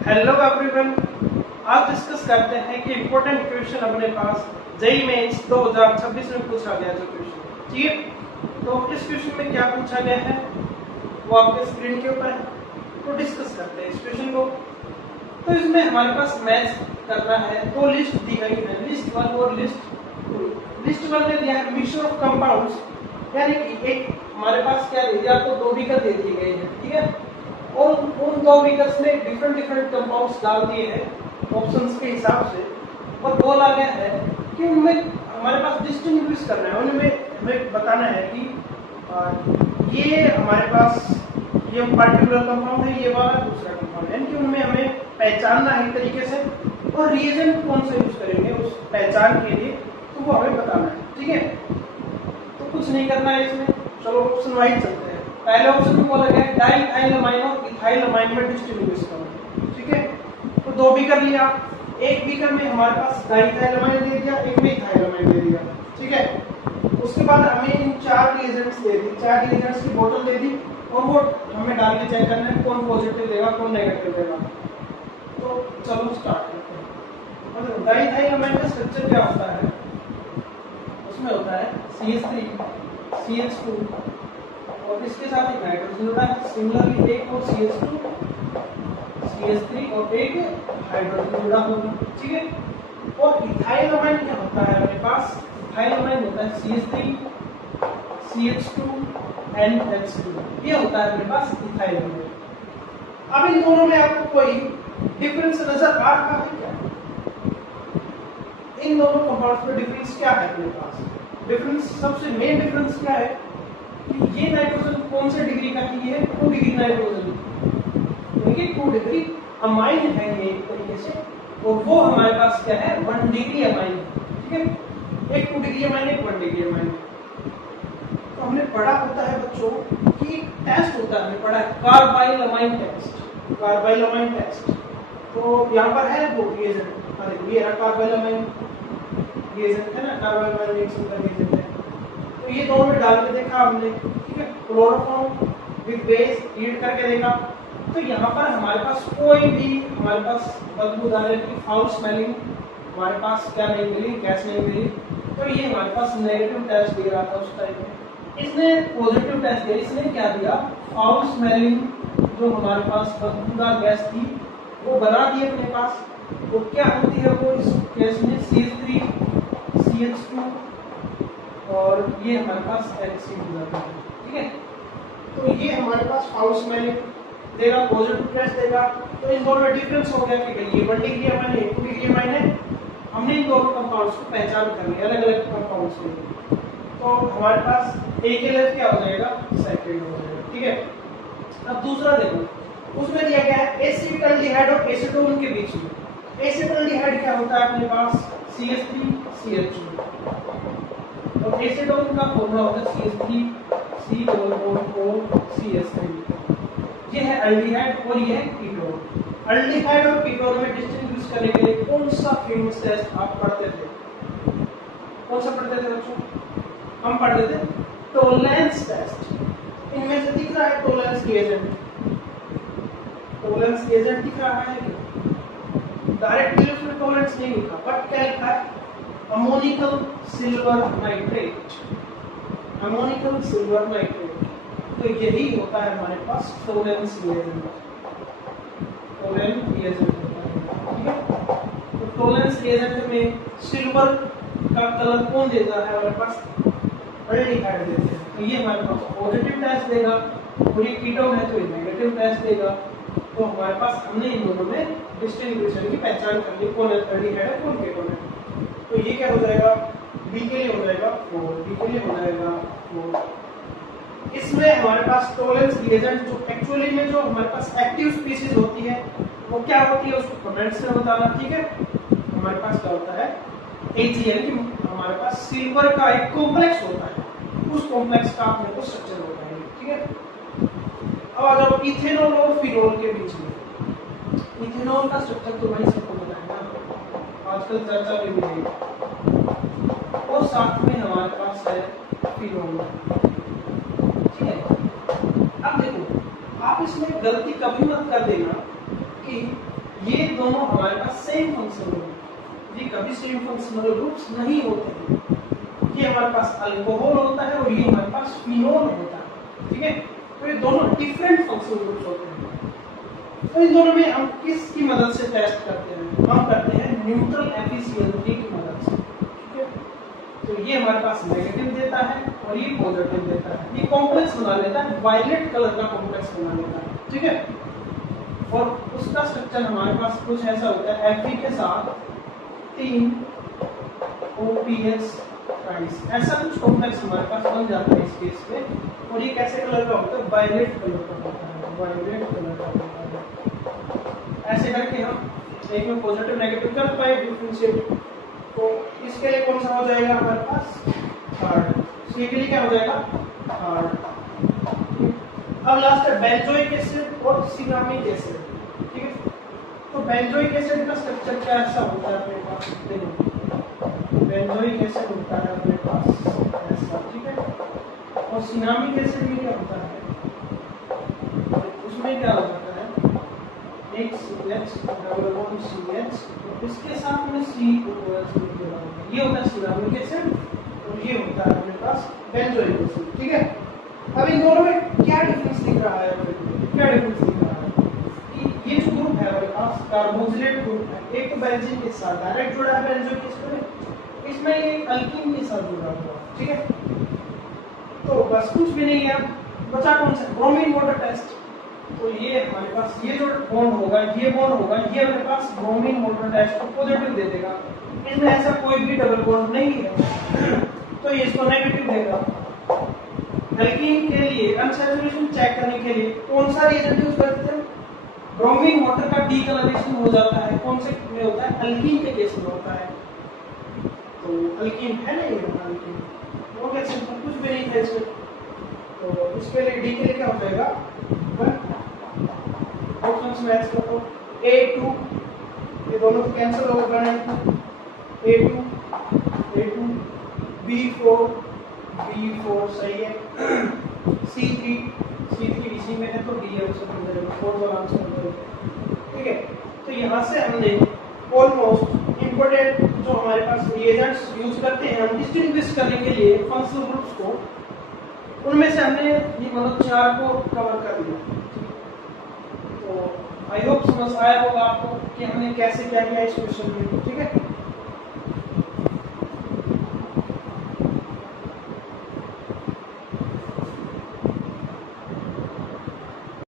Hello everyone, आज discuss करते हैं कि इम्पोर्टेंट क्वेश्चन अपने पास जेईई मेंस 2026 में पूछा गया जो क्वेश्चन। ठीक है, तो इस क्वेश्चन में क्या पूछा गया है वो आपके स्क्रीन के ऊपर है, तो डिस्कस करते हैं इस क्वेश्चन को। तो इसमें हमारे पास मैच करना है, दो लिस्ट दी गई है, लिस्ट 1 और लिस्ट 2। लिस्ट 1 में दिया है मिक्सचर ऑफ कंपाउंड्स, यानी कि एक हमारे पास क्या दे दिया, आपको दो बीकर दे दी गई है। ठीक है, और उन दो बीकर्स में डिफरेंट कंपाउंड्स डाल दिए हैं ऑप्शंस के हिसाब से, और बोला गया है कि उनमें हमारे पास डिस्टिंग्विश करना है, उनमें हमें बताना है कि ये हमारे पास ये पार्टिकुलर कंपाउंड है, ये वाला दूसरा कंपाउंड है, यानी कि उनमें हमें पहचानना है तरीके से, और रिएजेंट कौन सा यूज करेंगे उस पहचान के लिए, तो वो हमें बताना है। ठीक है, तो कुछ नहीं करना है इसमें, चलो ऑप्शन वाइज चलते हैं। पहले ऑप्शन में बोला गया डाइथाइलमाइन और इथाइलमाइन में डिस्टिंग्विश करो। ठीक है, तो दो बीकर लिया, एक बीकर में हमारे पास डाइथाइलमाइन दे दिया, एक में इथाइलमाइन दे दिया। ठीक है, उसके बाद हमें इन चार रिएजेंट्स दे दी, चार रिएजेंट्स की बोतल दे दी, और वो हमें डाल के चेक करना है कौन पॉजिटिव देगा कौन नेगेटिव देगा। तो चलो स्टार्ट करते हैं। मतलब डाइथाइलमाइन का स्ट्रक्चर क्या होता है, उसमें होता है CH3 CH2 और इसके साथ एक नाइट्रोजन जुड़ा है, सिमिलरली एक और CH2 CH3 और एक हाइड्रोजन जुड़ा होगा। ठीक है, और इथाइलमाइन क्या होता है अपने पास, इथाइलमाइन होता है CH3 CH2 NH2, ये होता है अपने पास इथाइलमाइन। अब इन दोनों में आपको कोई डिफरेंस नजर आ रहा है क्या? इन दोनों कंपाउंड्स में डिफरेंस क्या है अपने पास? डिफरेंस, सबसे मेन डिफरेंस क्या है कि ये नाइट्रोजन कौन से डिग्री का है, ये 2 डिग्री नाइट्रोजन, देखिए 2 डिग्री अमाइन है ये एक तरीके से, और वो हमारे पास क्या है 1 डिग्री अमाइन। ठीक है, एक 2 डिग्री अमाइन, एक 1 डिग्री अमाइन। तो हमने पढ़ा होता है बच्चों कि एक टेस्ट होता है, हमने पढ़ा है carbylamine test, carbylamine test. तो यहाँ पर है वो रिएजेंट, ये है कार्बाइल अमाइन रिएजेंट है ना, कार्बाइल अमाइन रिएक्शन का रिएजेंट है। तो ये दोनों में डाल के देखा हमने। ठीक है, क्लोरोफॉर्म विद बेस हीट करके देखा, तो यहाँ पर हमारे पास कोई भी हमारे पास बदबूदार की फाउल स्मेलिंग हमारे पास क्या नहीं मिली, गैस नहीं मिली। तो ये हमारे पास नेगेटिव टेस्ट दे रहा था उस टाइम में, इसने पॉजिटिव टेस्ट दिया, इसने क्या दिया, फाउल स्मेलिंग जो हमारे पास बदबूदार गैस थी वो बना दी अपने पास। वो क्या होती है वो इस केस में CH3 CH2 और ये हमारे पास HC हो जाता है। ठीक है, तो ये हमारे पास फाउल स्मेलिंग देगा, पॉजिटिव टेस्ट देगा। तो इन दोनों में डिफरेंस हो गया कि भाई ये 1 डिग्री अमाइन है, 2 डिग्री अमाइन है। हमने इन दोनों कंपाउंड्स को पहचान कर लिया, अलग अलग कंपाउंड्स के, तो हमारे पास एक एलिमेंट क्या हो जाएगा, सेकंड हो जाएगा। ठीक है, अब दूसरा देखो, उसमें दिया गया है एसिटल्डिहाइड और एसीटोन के बीच में। एसिटल्डिहाइड क्या होता है अपने पास CH3 CH2, और एसीटोन का फॉर्मूला होता है CH3 CH3। ये है अल्डिहाइड और ये है कीटोन। अल्डिहाइड और कीटोन में डिस्टिंग्विश करने के लिए कौन सा फेमस टेस्ट आप पढ़ते थे? कौन सा पढ़ते थे बच्चों? हम पढ़ते थे टोलेंस टेस्ट। इनमें से दिख रहा है टोलेंस रिएजेंट, टोलेंस रिएजेंट दिख रहा है, डायरेक्टली उसमें टोलेंस नहीं लिखा, बट क्या लिखा है, ammoniacal silver nitrate, ammoniacal silver nitrate. तो यही होता है हमारे पास टोलेंस रिएजेंट, टोलेंस रिएजेंट होता है। ठीक है, तो टोलेंस रिएजेंट में सिल्वर का कलर कौन देता है हमारे पास, अल्डिहाइड देते हैं। तो ये हमारे पास पॉजिटिव टेस्ट देगा, और ये कीटोन है तो ये नेगेटिव टेस्ट देगा। तो हमारे पास हमने इन दोनों में डिस्टिंग्विशन की पहचान कर ली, कौन अल्डिहाइड है कौन कीटोन है। तो ये क्या हो जाएगा, बी के लिए हो जाएगा 4, बी के लिए हो जाएगा 4। इसमें हमारे पास टोलेंस रिएजेंट जो एक्चुअली में जो हमारे पास एक्टिव स्पीशीज होती है वो क्या होती है, उसको कमेंट्स में बताना। ठीक है, हमारे पास क्या होता है Ag, यानी कि हमारे पास सिल्वर का एक कॉम्प्लेक्स होता है, उस कॉम्प्लेक्स का अपने को स्ट्रक्चर होता है। ठीक है, अब आ जाओ इथेनॉल और फिनोल के बीच में। इथेनॉल का स्ट्रक्चर तो भाई सबको पता है ना, आजकल चर्चा भी मिलेगी, और साथ में हमारे पास है फिनोल। ठीक है, अब देखो आप इसमें गलती कभी मत कर देना कि ये दोनों हमारे पास सेम फंक्शनल ग्रुप, ये कभी सेम फंक्शनल ग्रुप्स नहीं होते हैं। ये हमारे पास अल्कोहल होता है और ये हमारे पास फिनोल होता है, ठीक है। तो ये दोनों डिफरेंट फंक्शनल ग्रुप्स होते हैं। तो इन दोनों में हम किसकी मदद से टेस्ट करते हैं? हम करते हैं न्यूट्रल एफिशिएंसी की मदद से, ठीक है। तो ये हमारे पास नेगेटिव देता है और ये पॉजिटिव देता है। ये कॉम्प्लेक्स बना लेता है, वायलेट कलर का कॉम्प्लेक्स बना लेता है, ठीक है। और उसका स्ट्रक्चर हमारे पास कुछ ऐसा होता है, Fe के साथ 3 OPS ट्राइस, ऐसा कुछ कॉम्प्लेक्स हमारे पास बन जाता है इस केस पे। और ये कैसे कलर का होता है? वायलेट कलर का होता है, वायलेट कलर का होता है। ऐसे करके हम एक में पॉजिटिव नेगेटिव कर पाए डिफरेंशिएट। तो इसके लिए कौन सा हो जाएगा हमारे पास? हार्ड। सी के लिए क्या हो जाएगा? हार्ड। अब लास्ट है बेंजोइक एसिड और सिनामिक एसिड, ठीक है। तो बेंजोइक एसिड का स्ट्रक्चर क्या ऐसा होता है अपने पास? देखो, बेंजोइक एसिड होता है अपने पास ऐसा, ठीक है। और सिनामिक एसिड में क्या होता है? उसमें क्या हो जाता है? एक CH डबल बॉन्ड CH, इसके साथ में COOH, ये होता है सिनामिक एसिड और ये होता है अपने पास बेंजोइक एसिड, ठीक है। अब इन दोनों में क्या डिफरेंस दिख रहा है? क्या डिफरेंस दिख रहा है कि ये जो ग्रुप है हमारे पास कार्बोक्सिलेट ग्रुप है, एक तो बेंजीन के साथ डायरेक्ट जुड़ा है बेंजोइक एसिड में, इसमें ये अल्कीन के साथ जुड़ा हुआ है, ठीक है। तो बस कुछ भी नहीं है। बचा कौन सा? Bromine water test. तो ये हमारे पास ये जो बॉन्ड होगा, ये बॉन्ड होगा, ये हमारे पास ब्रोमीन वाटर टेस्ट को पॉजिटिव दे देगा। इसमें ऐसा कोई भी डबल बॉन्ड नहीं है तो ये इसको नेगेटिव देगा। एल्कीन के लिए अनसैचुरेशन चेक करने के लिए कौन सा रिएजेंट यूज करते हैं? ब्रोमीन वाटर का डीकलरेशन हो जाता है, कौन से में होता है? एल्कीन के केस में होता है। तो एल्कीन है नहीं है, एल्कीन वो क्या सिंपल कुछ भी नहीं है इसमें। तो इसके लिए डी के लिए क्या हो जाएगा? ऑप्शंस मैच करो, A2, ये दोनों तो कैंसिल हो गए, A2 B4 सही है। C3 इसी में है तो D आंसर हो जाएगा, 4 वाला आंसर हो जाएगा, ठीक है। तो यहाँ से हमने ऑलमोस्ट इंपॉर्टेंट जो हमारे पास रिएजेंट्स यूज करते हैं हम डिस्टिंग्विश करने के लिए फंक्शनल ग्रुप्स को, उनमें से हमने ये मतलब 4 को कवर कर लिया। तो आई होप समझ आया होगा आपको कि हमने कैसे क्या किया इस क्वेश्चन में, ठीक है।